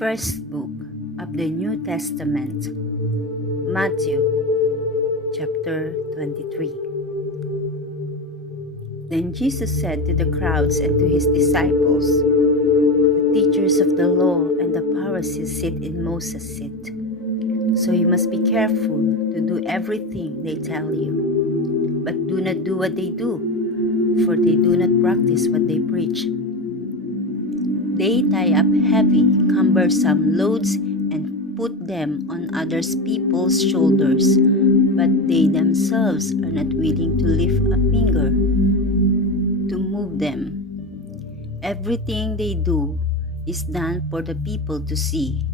First book of the New Testament, Matthew chapter 23. Then Jesus said to the crowds and to his disciples, "The teachers of the law and the Pharisees sit in Moses' seat. So you must be careful to do everything they tell you. But do not do what they do, for they do not practice what they preach. They tie up heavy, cumbersome loads and put them on other people's shoulders, but they themselves are not willing to lift a finger to move them. Everything they do is done for the people to see.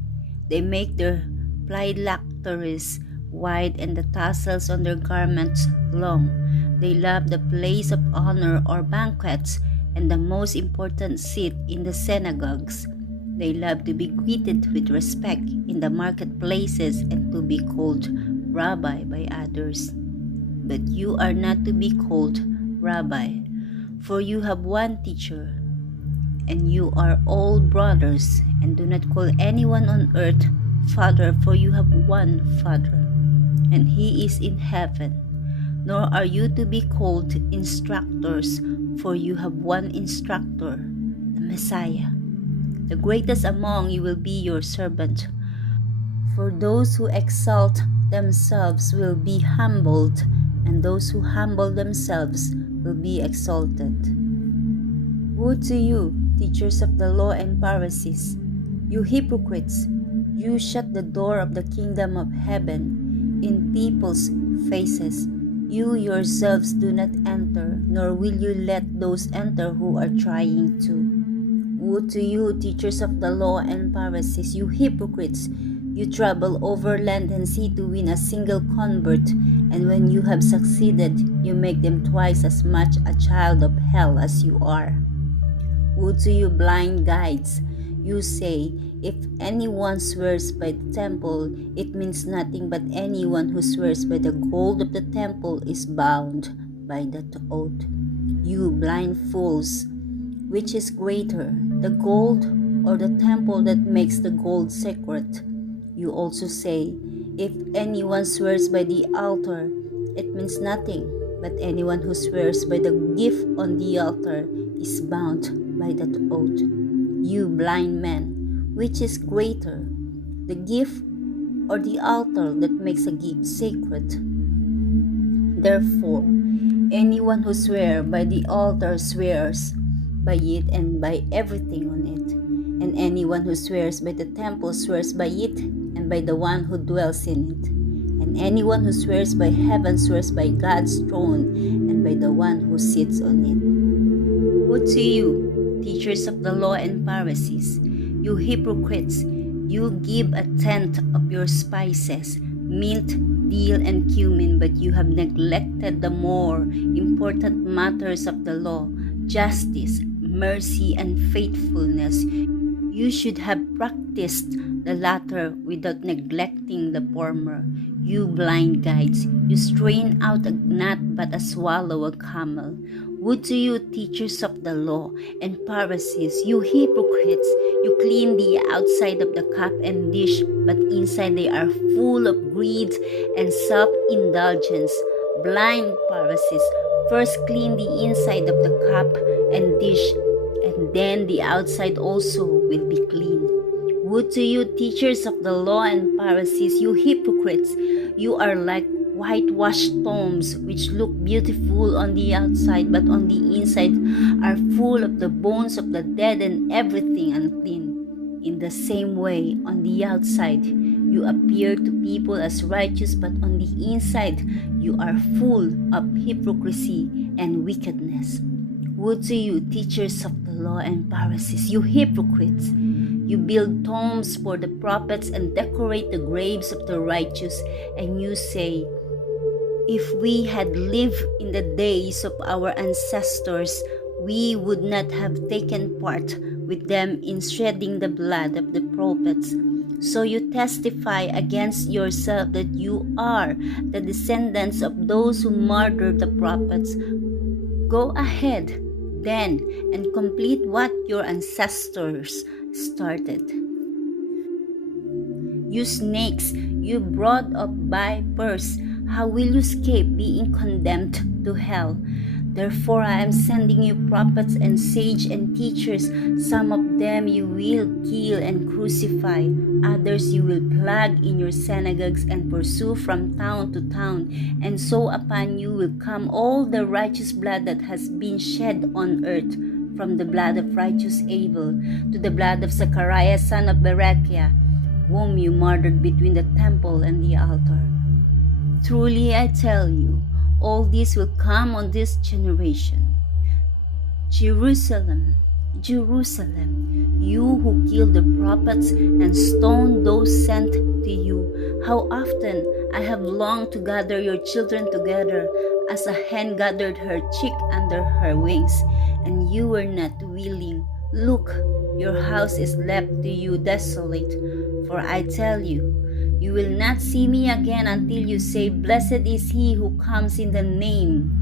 They make their phylacteries wide and the tassels on their garments long. They love the place of honor or banquets and the most important seat in the synagogues. They love to be greeted with respect in the marketplaces and to be called Rabbi by others. But you are not to be called Rabbi, for you have one teacher, and you are all brothers, and do not call anyone on earth Father, for you have one Father, and he is in heaven. Nor are you to be called instructors, for you have one instructor, the Messiah. The greatest among you will be your servant. For those who exalt themselves will be humbled, and those who humble themselves will be exalted. Woe to you, teachers of the law and Pharisees, you hypocrites! You shut the door of the kingdom of heaven in people's faces. You yourselves do not enter, nor will you let those enter who are trying to. Woe to you, teachers of the law and Pharisees, you hypocrites! You travel over land and sea to win a single convert, and when you have succeeded, you make them twice as much a child of hell as you are. Woe to you, blind guides! You say, if anyone swears by the temple, it means nothing, but anyone who swears by the gold of the temple is bound by that oath. You blind fools! Which is greater, the gold or the temple that makes the gold sacred? You also say, if anyone swears by the altar, it means nothing, but anyone who swears by the gift on the altar is bound by that oath. You blind men, which is greater, the gift or the altar that makes a gift sacred? Therefore, anyone who swears by the altar swears by it and by everything on it. And anyone who swears by the temple swears by it and by the one who dwells in it. And anyone who swears by heaven swears by God's throne and by the one who sits on it. Woe to you, teachers of the law and Pharisees, you hypocrites! You give a tenth of your spices, mint, dill, and cumin, but you have neglected the more important matters of the law, justice, mercy, and faithfulness. You should have practiced the latter without neglecting the former. You blind guides, you strain out a gnat but swallow a camel. Woe to you, teachers of the law and Pharisees, you hypocrites! You clean the outside of the cup and dish, but inside they are full of greed and self-indulgence. Blind Pharisees, first clean the inside of the cup and dish, and then the outside also will be clean. Woe to you, teachers of the law and Pharisees, you hypocrites! You are like whitewashed tombs, which look beautiful on the outside, but on the inside are full of the bones of the dead and everything unclean. In the same way, on the outside, you appear to people as righteous, but on the inside, you are full of hypocrisy and wickedness. Woe to you, teachers of the law and Pharisees, you hypocrites! You build tombs for the prophets and decorate the graves of the righteous, and you say, if we had lived in the days of our ancestors, we would not have taken part with them in shedding the blood of the prophets. So you testify against yourself that you are the descendants of those who murdered the prophets. Go ahead, then, and complete what your ancestors started. You snakes, you brought up vipers, how will you escape being condemned to hell? Therefore I am sending you prophets and sages and teachers. Some of them you will kill and crucify. Others you will plague in your synagogues and pursue from town to town. And so upon you will come all the righteous blood that has been shed on earth, from the blood of righteous Abel to the blood of Zechariah son of Berechiah, whom you murdered between the temple and the altar. Truly I tell you, all this will come on this generation. Jerusalem, Jerusalem, you who killed the prophets and stoned those sent to you, how often I have longed to gather your children together as a hen gathered her chick under her wings, and you were not willing. Look, your house is left to you desolate. For I tell you, you will not see me again until you say, Blessed is he who comes in the name